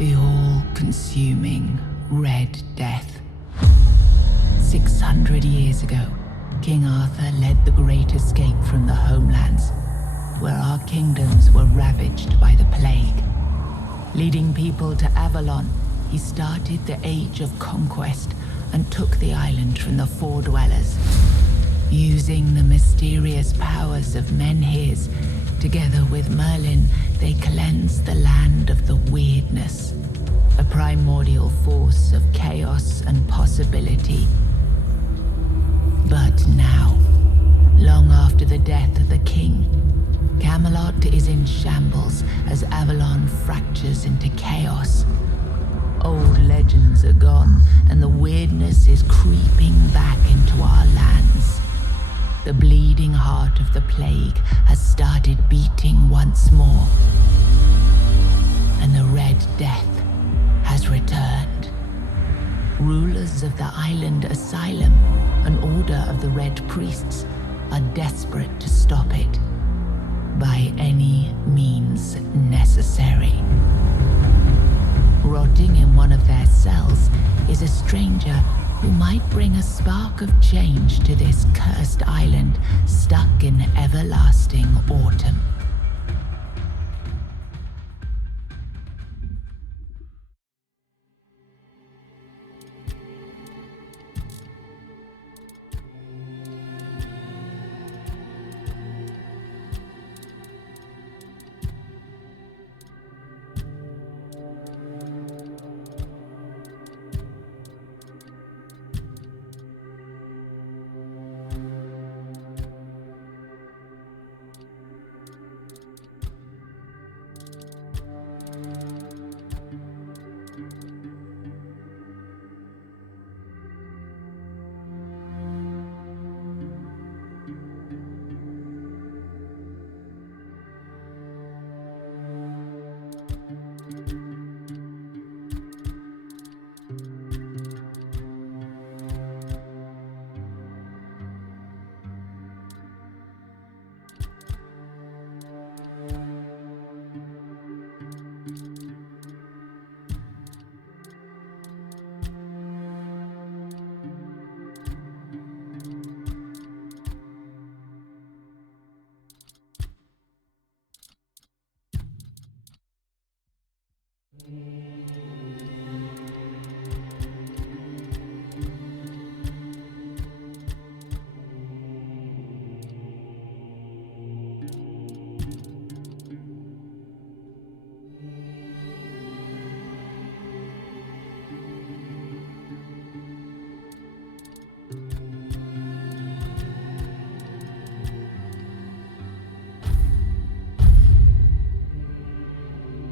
The all-consuming Red Death. 600 years ago, King Arthur led the Great Escape from the homelands, where our kingdoms were ravaged by the plague. Leading people to Avalon, he started the Age of Conquest and took the island from the Four Dwellers. Using the mysterious powers of Menhirs, together with Merlin, they cleansed the land of the weirdness, a primordial force of chaos and possibility. But now, long after the death of the king, Camelot is in shambles as Avalon fractures into chaos. Old legends are gone, and the weirdness is creeping back into our lands. The bleeding heart of the plague has started beating once more, and the Red Death has returned. Rulers of the island asylum, an order of the Red Priests, are desperate to stop it by any means necessary. Rotting in one of their cells is a stranger who might bring a spark of change to this cursed island stuck in everlasting autumn.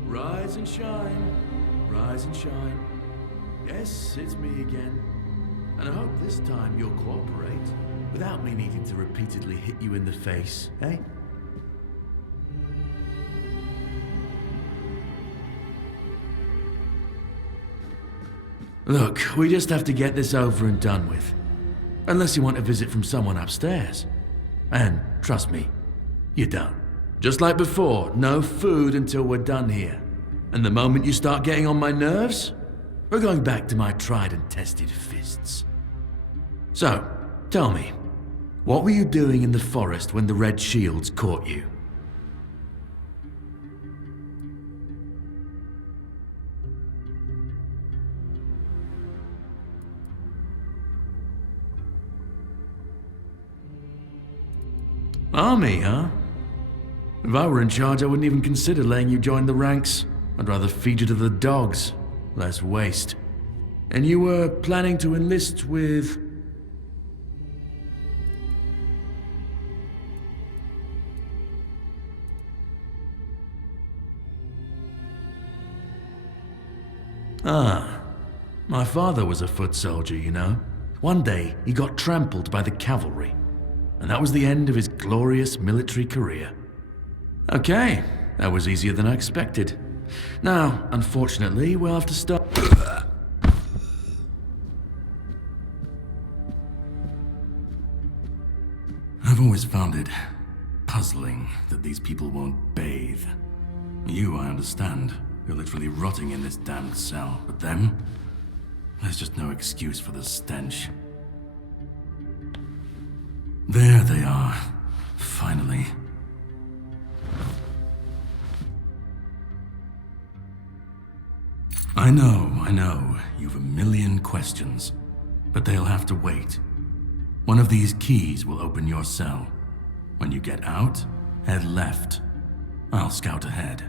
Rise and shine, rise and shine. Yes, it's me again. And I hope this time you'll cooperate, without me needing to repeatedly hit you in the face, eh? Look, we just have to get this over and done with. Unless you want a visit from someone upstairs. And trust me, you don't. Just like before, no food until we're done here. And the moment you start getting on my nerves, we're going back to my tried and tested fists. So, tell me, what were you doing in the forest when the Red Shields caught you? Army, huh? If I were in charge, I wouldn't even consider letting you join the ranks. I'd rather feed you to the dogs. Less waste. And you were planning to enlist with... Ah, my father was a foot soldier, you know. One day, he got trampled by the cavalry. And that was the end of his glorious military career. Okay, that was easier than I expected. Now, unfortunately, we'll have to start... I've always found it puzzling that these people won't bathe. You, I understand. You're literally rotting in this damned cell. But them? There's just no excuse for the stench. There they are. Finally. I know. You've a million questions. But they'll have to wait. One of these keys will open your cell. When you get out, head left. I'll scout ahead.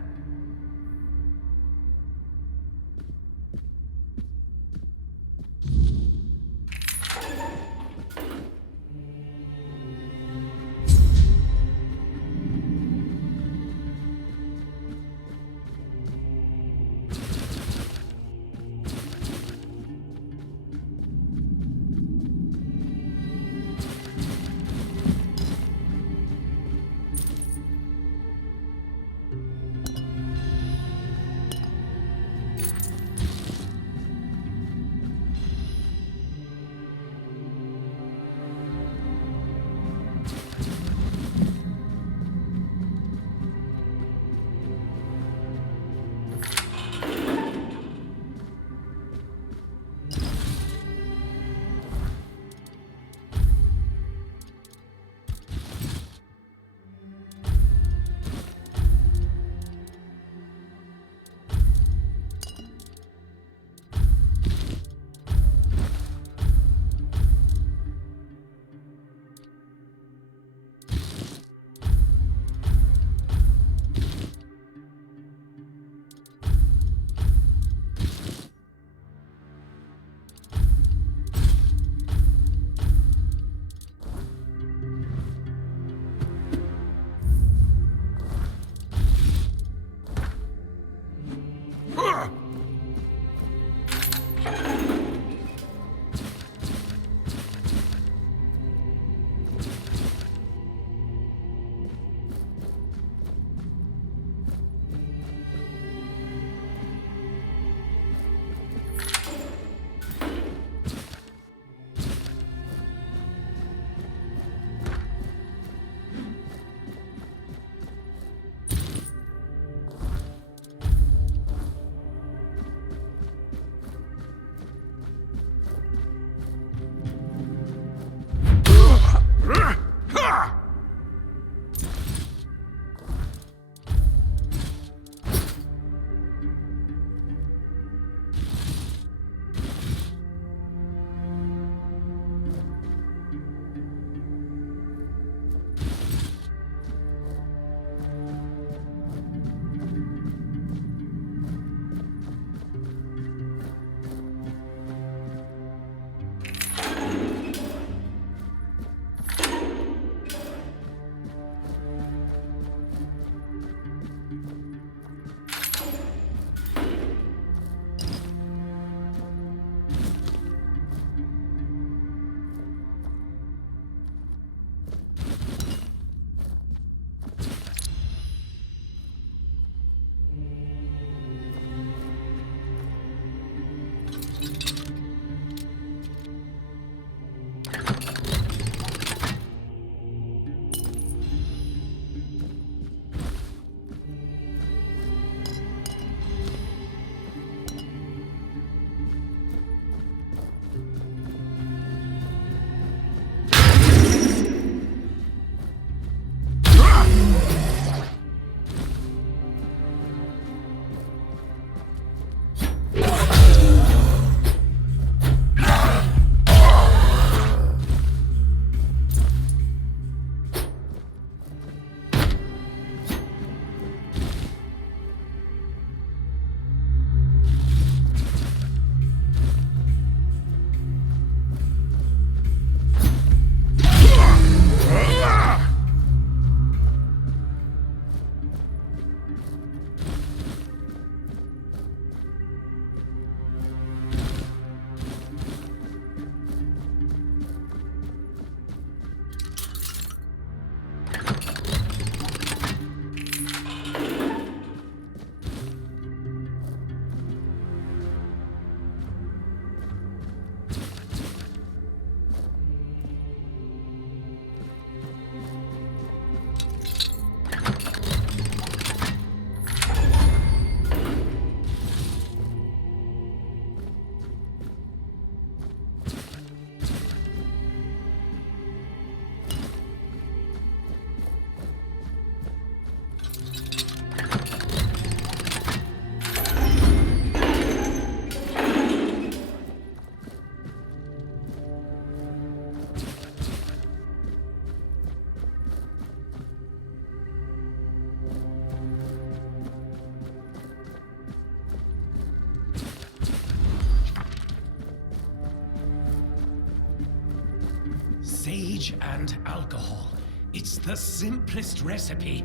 Sage and alcohol. It's the simplest recipe.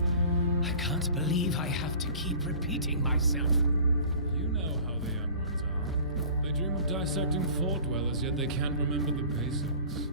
I can't believe I have to keep repeating myself. You know how the young ones are. They dream of dissecting fort dwellers, yet they can't remember the basics.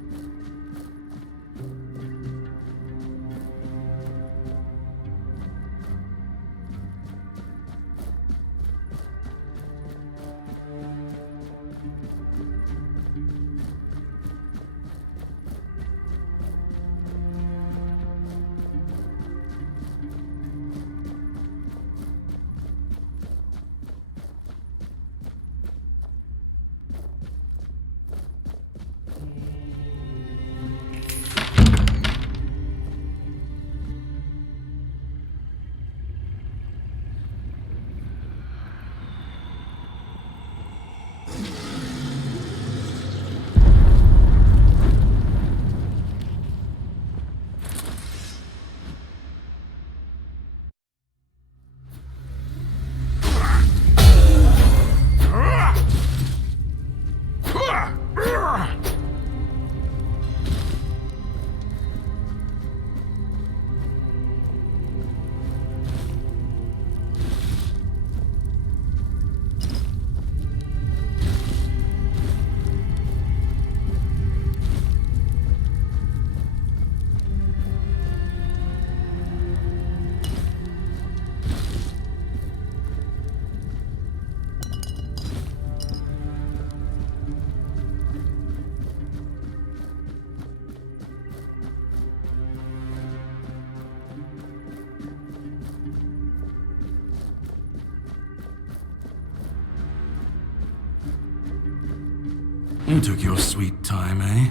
You took your sweet time, eh?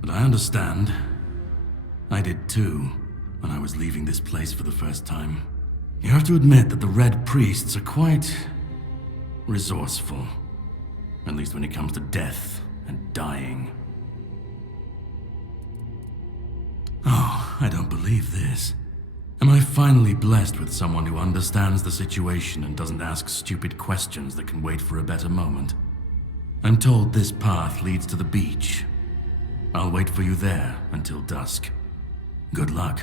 But I understand. I did too, when I was leaving this place for the first time. You have to admit that the Red Priests are quite resourceful. At least when it comes to death and dying. Oh, I don't believe this. Am I finally blessed with someone who understands the situation and doesn't ask stupid questions that can wait for a better moment? I'm told this path leads to the beach. I'll wait for you there until dusk. Good luck.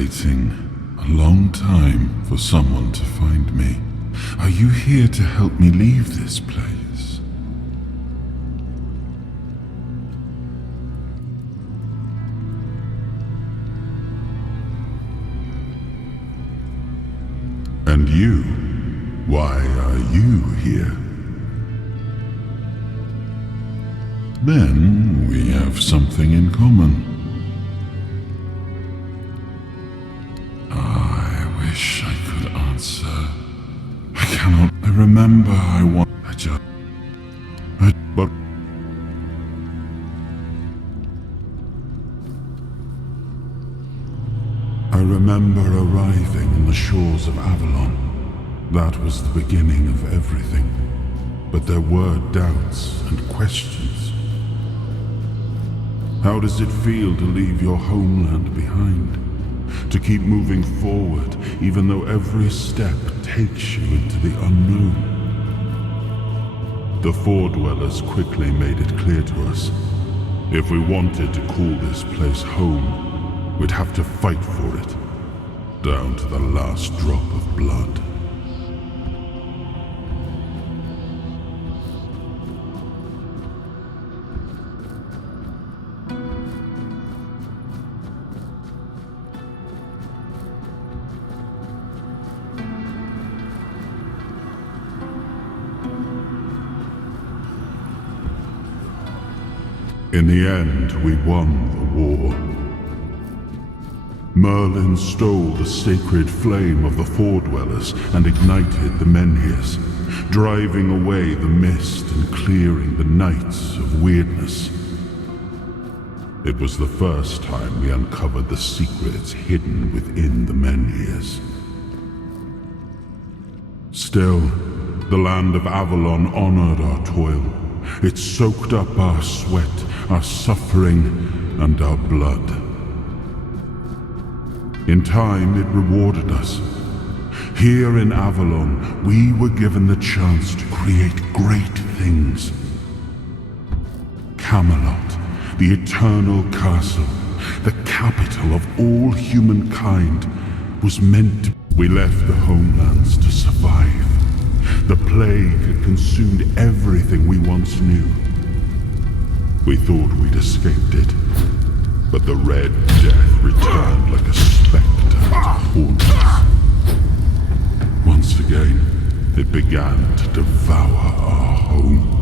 waiting a long time for someone to find me. Are you here to help me leave this place? And you? Why are you here? Then we have something in common. I wish I could answer. I cannot. I remember I want. But. I remember arriving on the shores of Avalon. That was the beginning of everything. But there were doubts and questions. How does it feel to leave your homeland behind? To keep moving forward, even though every step takes you into the unknown? The Four Dwellers quickly made it clear to us. If we wanted to call this place home, we'd have to fight for it, down to the last drop of blood. In the end, we won the war. Merlin stole the sacred flame of the Four Dwellers and ignited the Menhirs, driving away the mist and clearing the nights of weirdness. It was the first time we uncovered the secrets hidden within the Menhirs. Still, the land of Avalon honored our toil. It soaked up our sweat, our suffering, and our blood. In time, it rewarded us. Here in Avalon, we were given the chance to create great things. Camelot, the eternal castle, the capital of all humankind, was meant to... We left the homelands to survive. The plague had consumed everything we once knew. We thought we'd escaped it, but the Red Death returned like a specter to haunt us. Once again, it began to devour our home.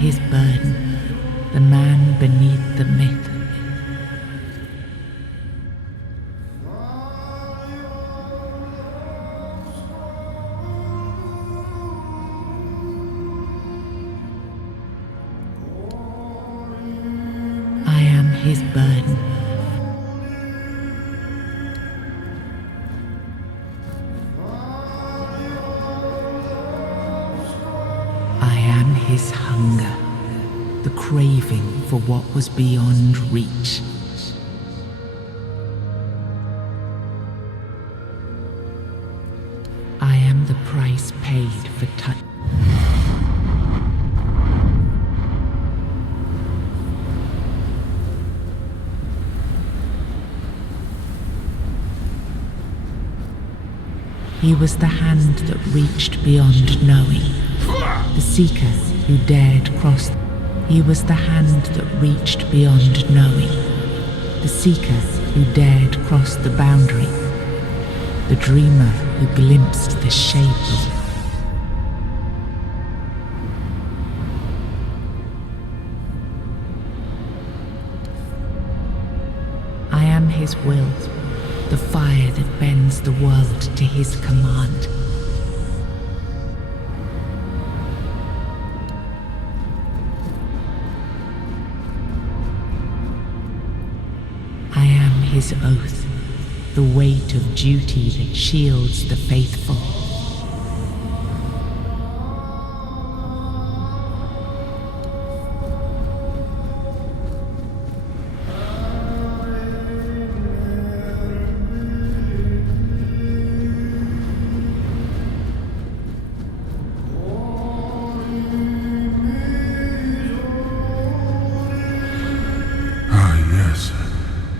His burden, the man beneath the myth. I am his burden. I am his hunger, the craving for what was beyond reach. I am the price paid for touch. He was the hand that reached beyond knowing, the seeker who dared cross. He was the hand that reached beyond knowing, the seeker who dared cross the boundary, the dreamer who glimpsed the shape of. I am his will, the fire that bends the world to his command. I am his oath, the weight of duty that shields the faithful.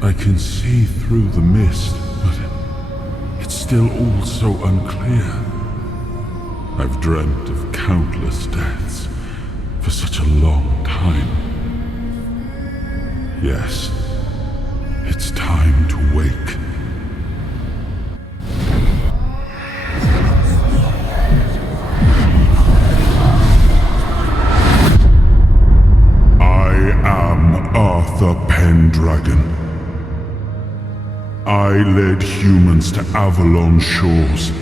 I can see through the mist, but it's still all so unclear. I've dreamt of countless deaths for such a long time. Yes, it's time to wake. I am Arthur Pendragon. I led humans to Avalon shores.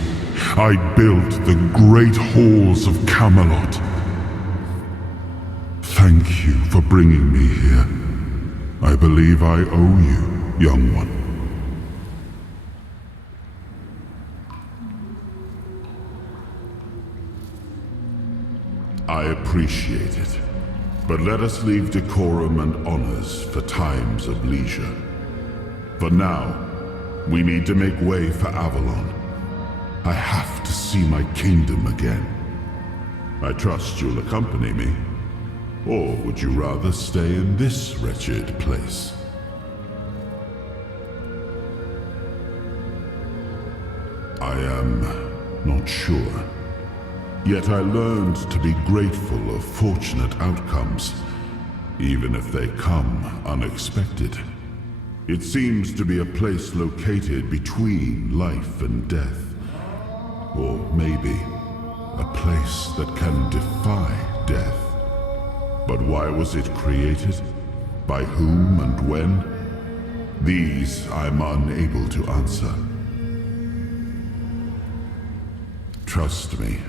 I built the great halls of Camelot. Thank you for bringing me here. I believe I owe you, young one. I appreciate it. But let us leave decorum and honors for times of leisure. For now, we need to make way for Avalon. I have to see my kingdom again. I trust you'll accompany me. Or would you rather stay in this wretched place? I am not sure. Yet I learned to be grateful of fortunate outcomes, even if they come unexpected. It seems to be a place located between life and death. Or maybe a place that can defy death. But why was it created? By whom and when? These I'm unable to answer. Trust me,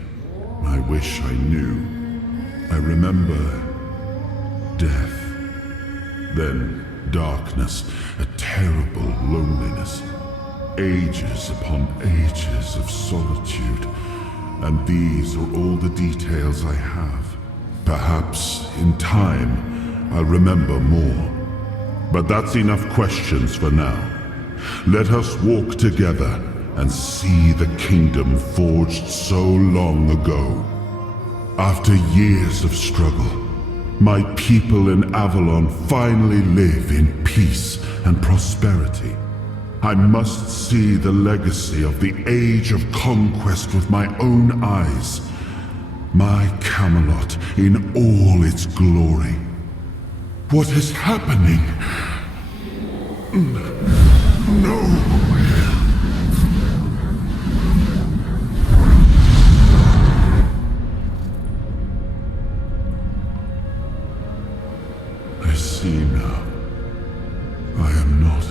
I wish I knew. I remember death, then darkness, a terrible loneliness, ages upon ages of solitude, and these are all the details I have. Perhaps, in time, I'll remember more. But that's enough questions for now. Let us walk together and see the kingdom forged so long ago. After years of struggle, my people in Avalon finally live in peace and prosperity. I must see the legacy of the Age of Conquest with my own eyes. My Camelot in all its glory. What is happening? No! I see now. I am not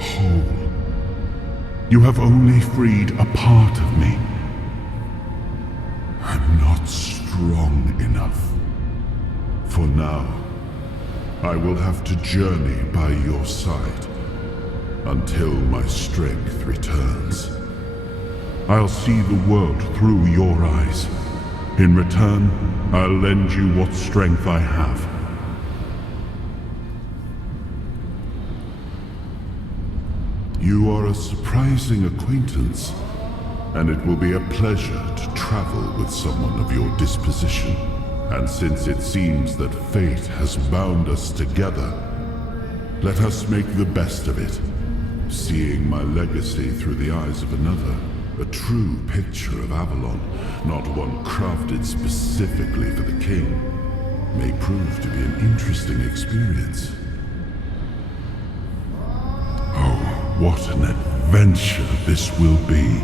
whole. You have only freed a part of me. I'm not strong enough. For now, I will have to journey by your side until my strength returns. I'll see the world through your eyes. In return, I'll lend you what strength I have. You are a surprising acquaintance, and it will be a pleasure to travel with someone of your disposition. And since it seems that fate has bound us together, let us make the best of it. Seeing my legacy through the eyes of another, a true picture of Avalon, not one crafted specifically for the king, may prove to be an interesting experience. Oh, what an adventure this will be.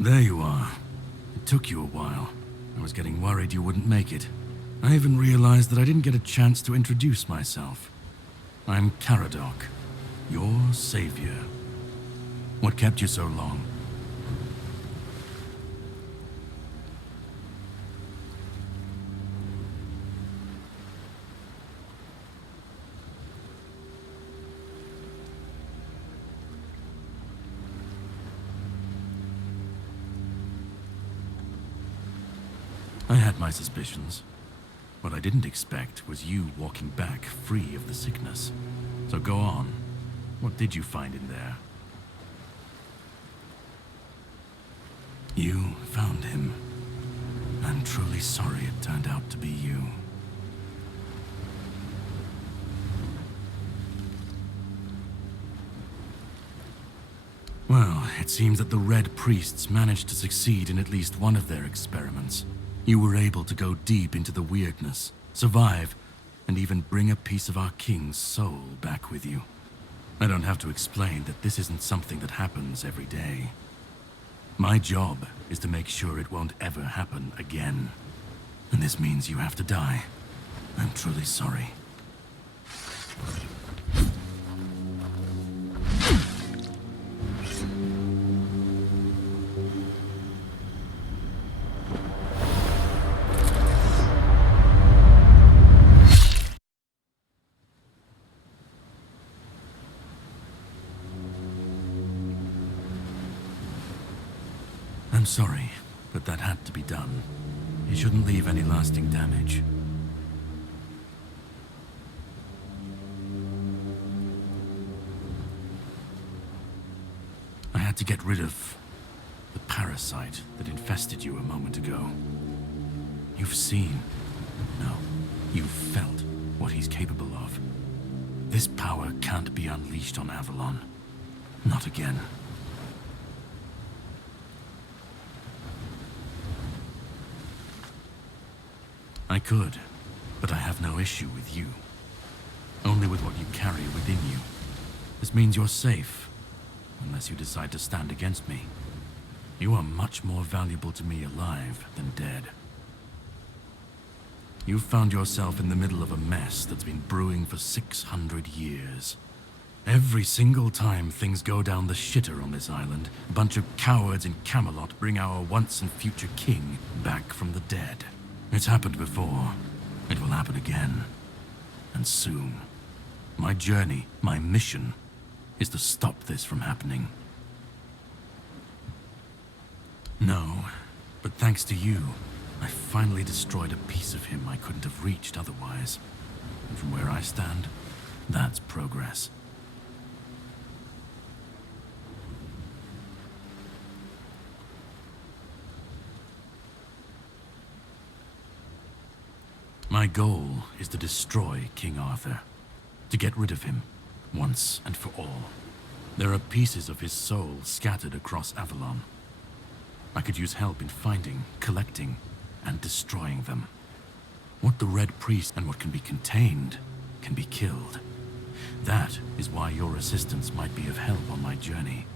There you are. It took you a while. I was getting worried you wouldn't make it. I even realized that I didn't get a chance to introduce myself. I'm Caradoc, your savior. What kept you so long? I had my suspicions. What I didn't expect was you walking back free of the sickness. So go on. What did you find in there? You found him. I'm truly sorry it turned out to be you. Well, it seems that the Red Priests managed to succeed in at least one of their experiments. You were able to go deep into the weirdness, survive, and even bring a piece of our king's soul back with you. I don't have to explain that this isn't something that happens every day. My job is to make sure it won't ever happen again. And this means you have to die. I'm truly sorry. I'm sorry, but that had to be done. You shouldn't leave any lasting damage. I had to get rid of the parasite that infested you a moment ago. You've seen, no, you've felt what he's capable of. This power can't be unleashed on Avalon. Not again. I could, but I have no issue with you. Only with what you carry within you. This means you're safe, unless you decide to stand against me. You are much more valuable to me alive than dead. You've found yourself in the middle of a mess that's been brewing for 600 years. Every single time things go down the shitter on this island, a bunch of cowards in Camelot bring our once and future king back from the dead. It's happened before. It will happen again. And soon. My journey, my mission, is to stop this from happening. No, but thanks to you, I finally destroyed a piece of him I couldn't have reached otherwise. And from where I stand, that's progress. My goal is to destroy King Arthur, to get rid of him, once and for all. There are pieces of his soul scattered across Avalon. I could use help in finding, collecting, and destroying them. What the Red Priest and what can be contained can be killed. That is why your assistance might be of help on my journey.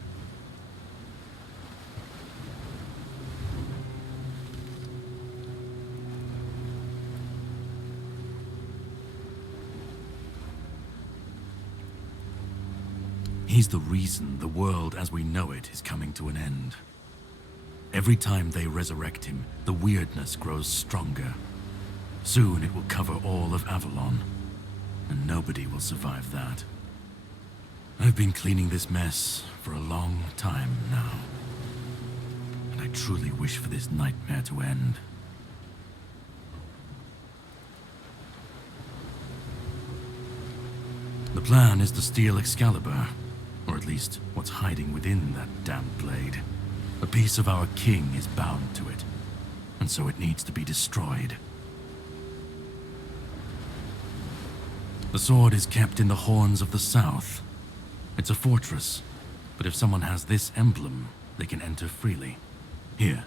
He's the reason the world as we know it is coming to an end. Every time they resurrect him, the weirdness grows stronger. Soon it will cover all of Avalon, and nobody will survive that. I've been cleaning this mess for a long time now, and I truly wish for this nightmare to end. The plan is to steal Excalibur, or at least what's hiding within that damned blade. A piece of our king is bound to it, and so it needs to be destroyed. The sword is kept in the Horns of the South. It's a fortress, but if someone has this emblem, they can enter freely. Here,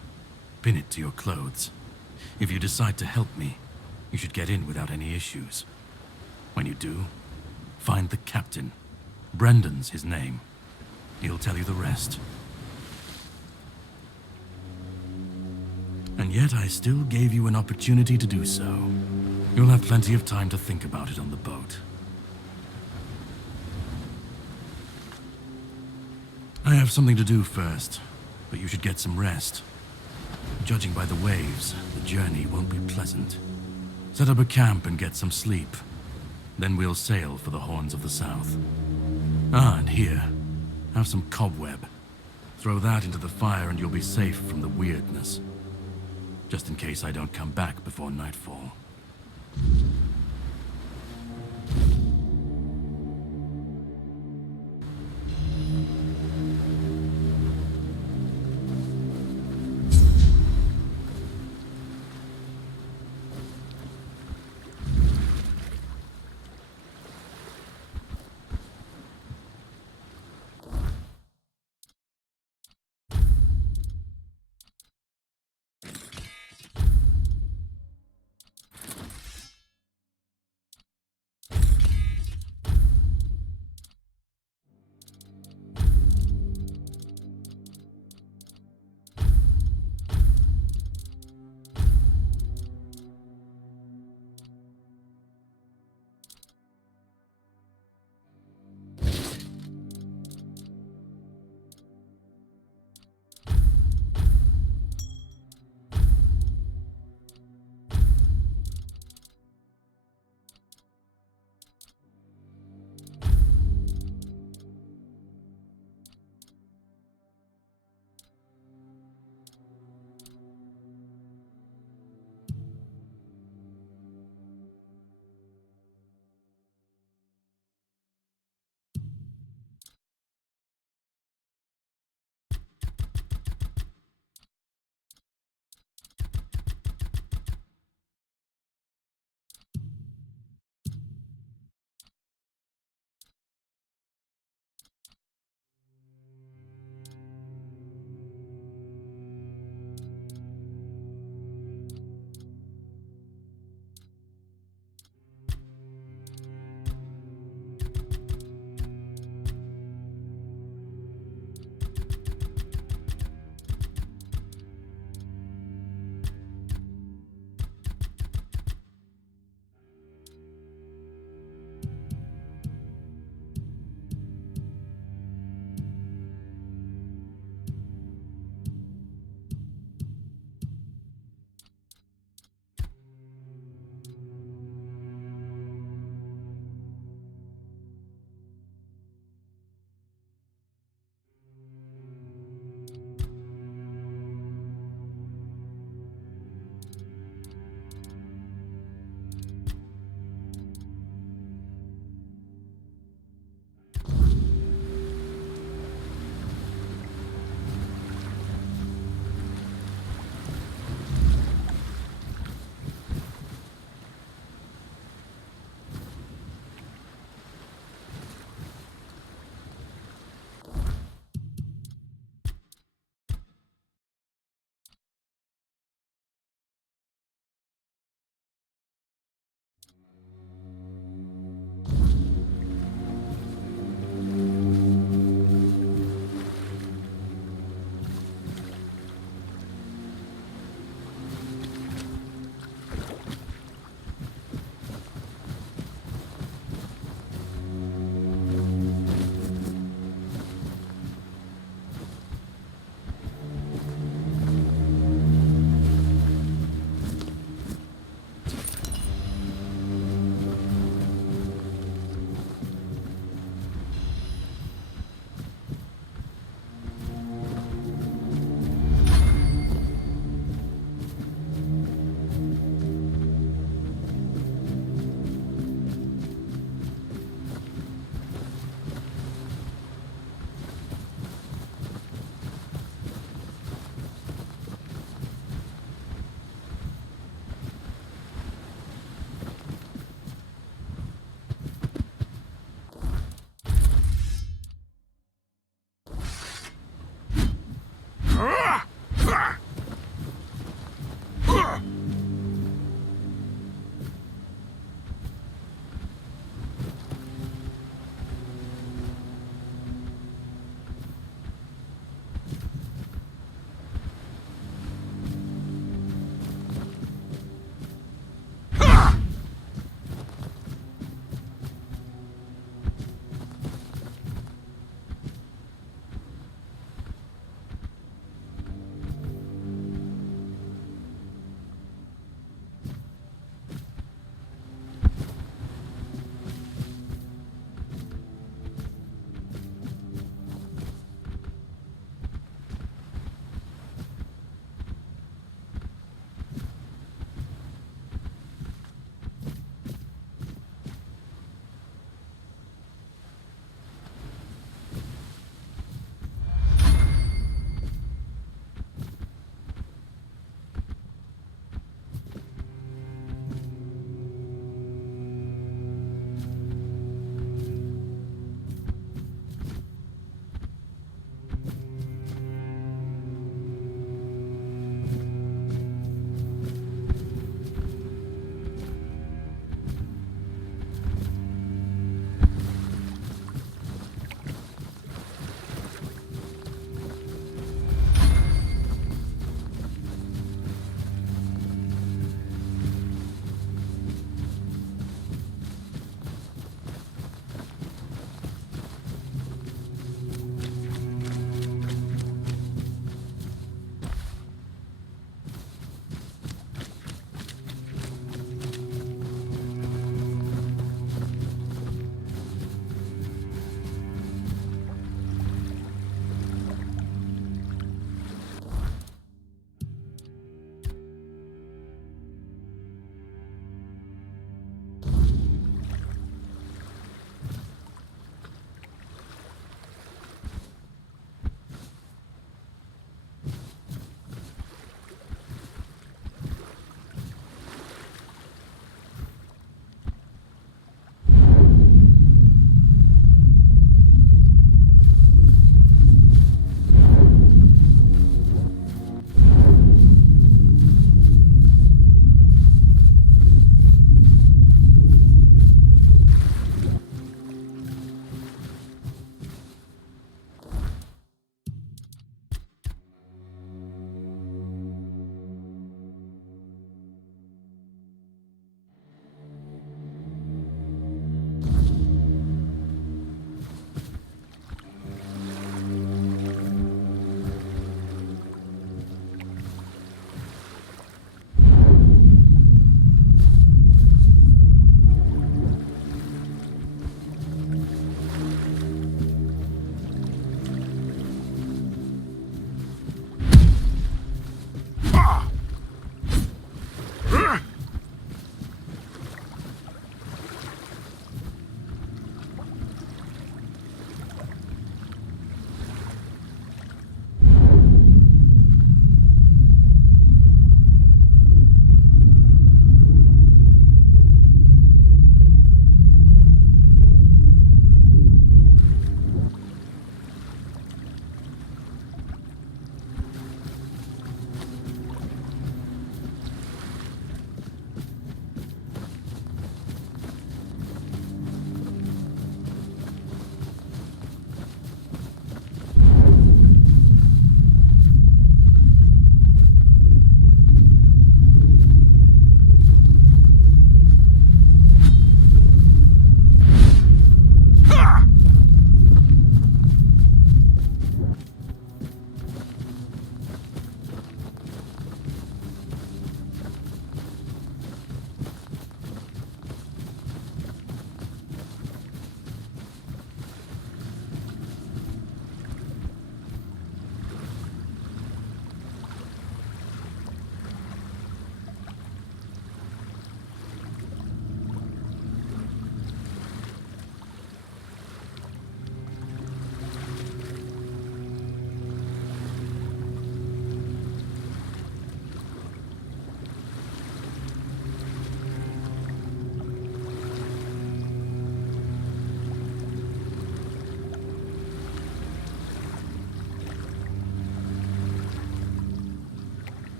pin it to your clothes. If you decide to help me, you should get in without any issues. When you do, find the captain. Brendan's his name. He'll tell you the rest. And yet I still gave you an opportunity to do so. You'll have plenty of time to think about it on the boat. I have something to do first, but you should get some rest. Judging by the waves, the journey won't be pleasant. Set up a camp and get some sleep. Then we'll sail for the Horns of the South. Ah, and here, have some cobweb. Throw that into the fire and you'll be safe from the weirdness. Just in case I don't come back before nightfall.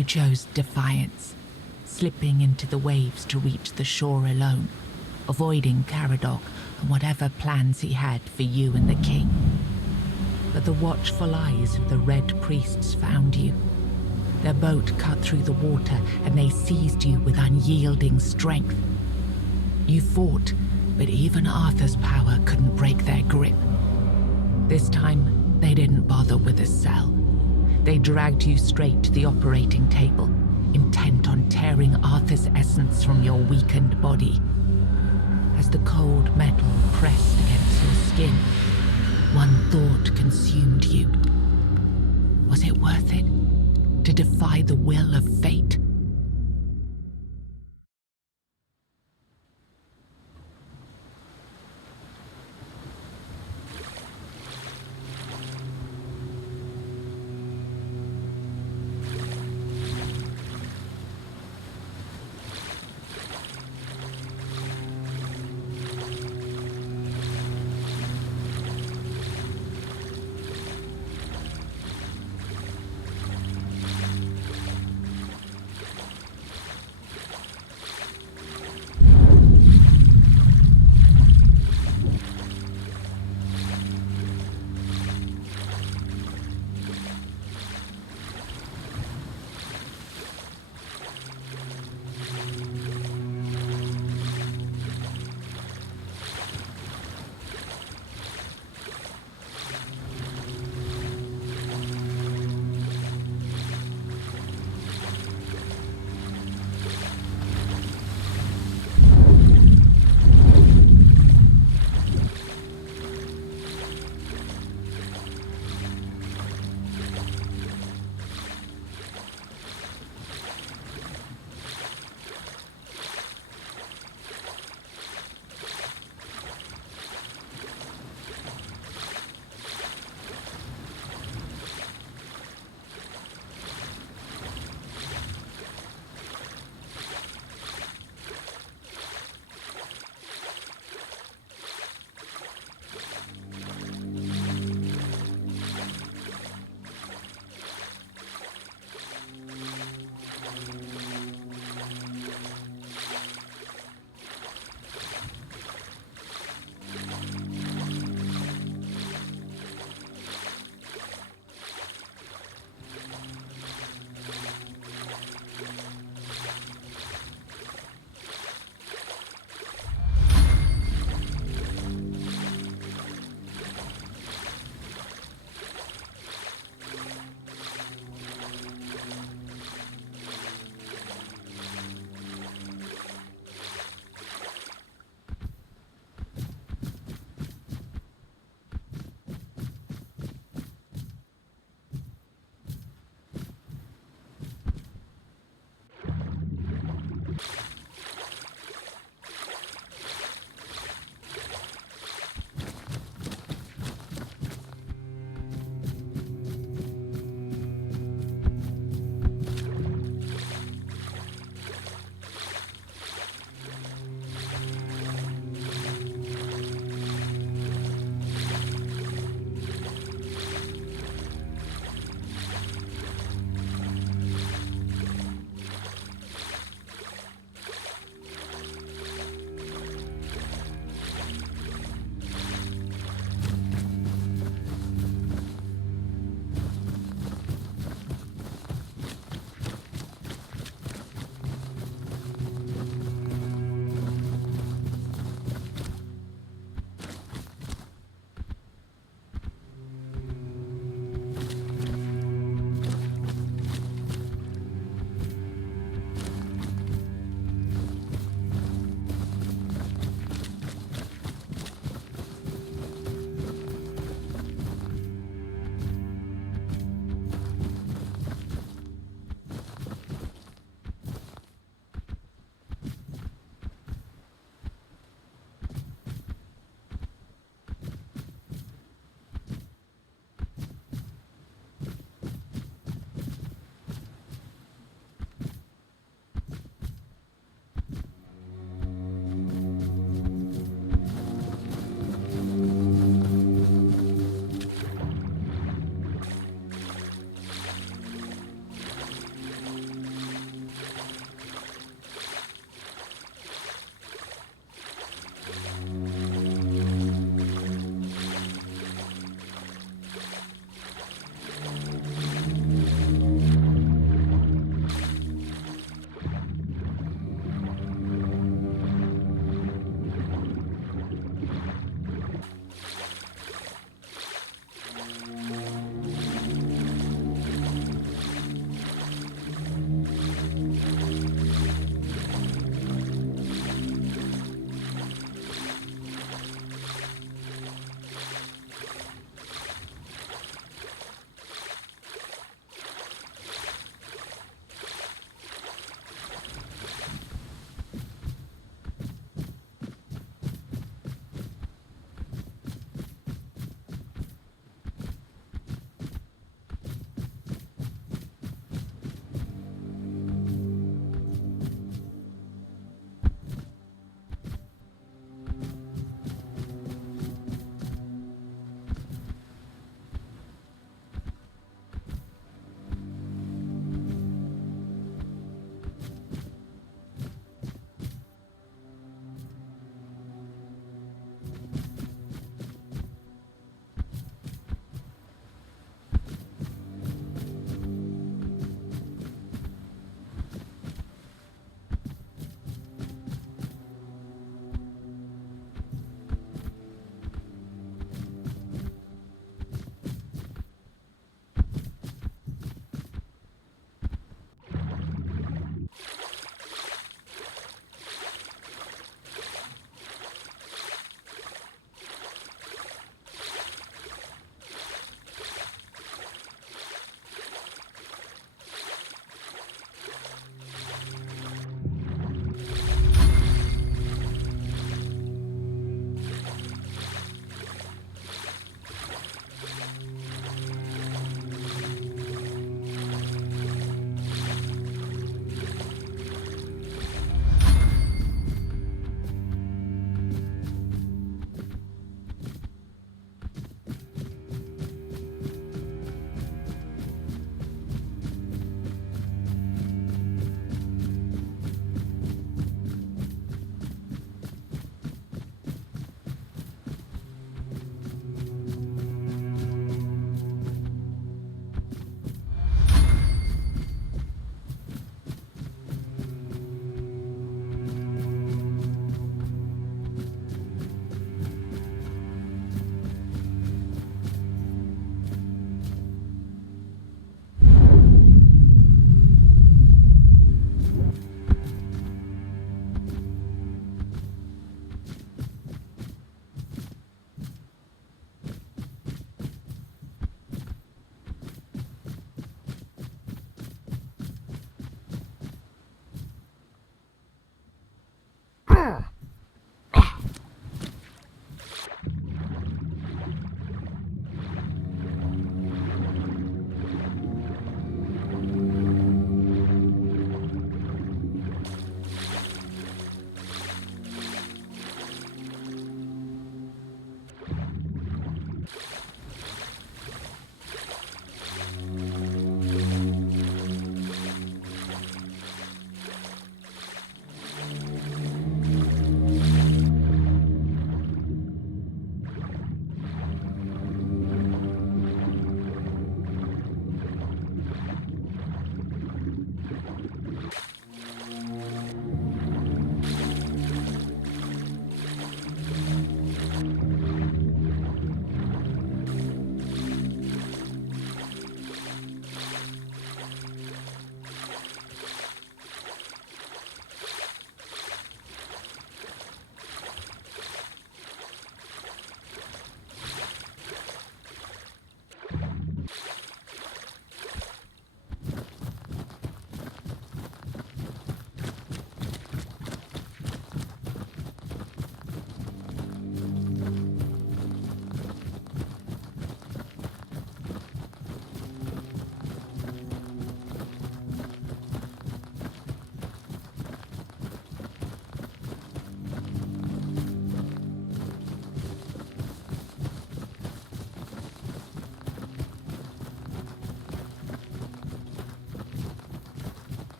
You chose defiance, slipping into the waves to reach the shore alone, avoiding Caradoc and whatever plans he had for you and the king. But the watchful eyes of the Red Priests found you. Their boat cut through the water, and they seized you with unyielding strength. You fought, but even Arthur's power couldn't break their grip. This time, they didn't bother with a cell. They dragged you straight to the operating table, intent on tearing Arthur's essence from your weakened body. As the cold metal pressed against your skin, one thought consumed you. Was it worth it? To defy the will of fate?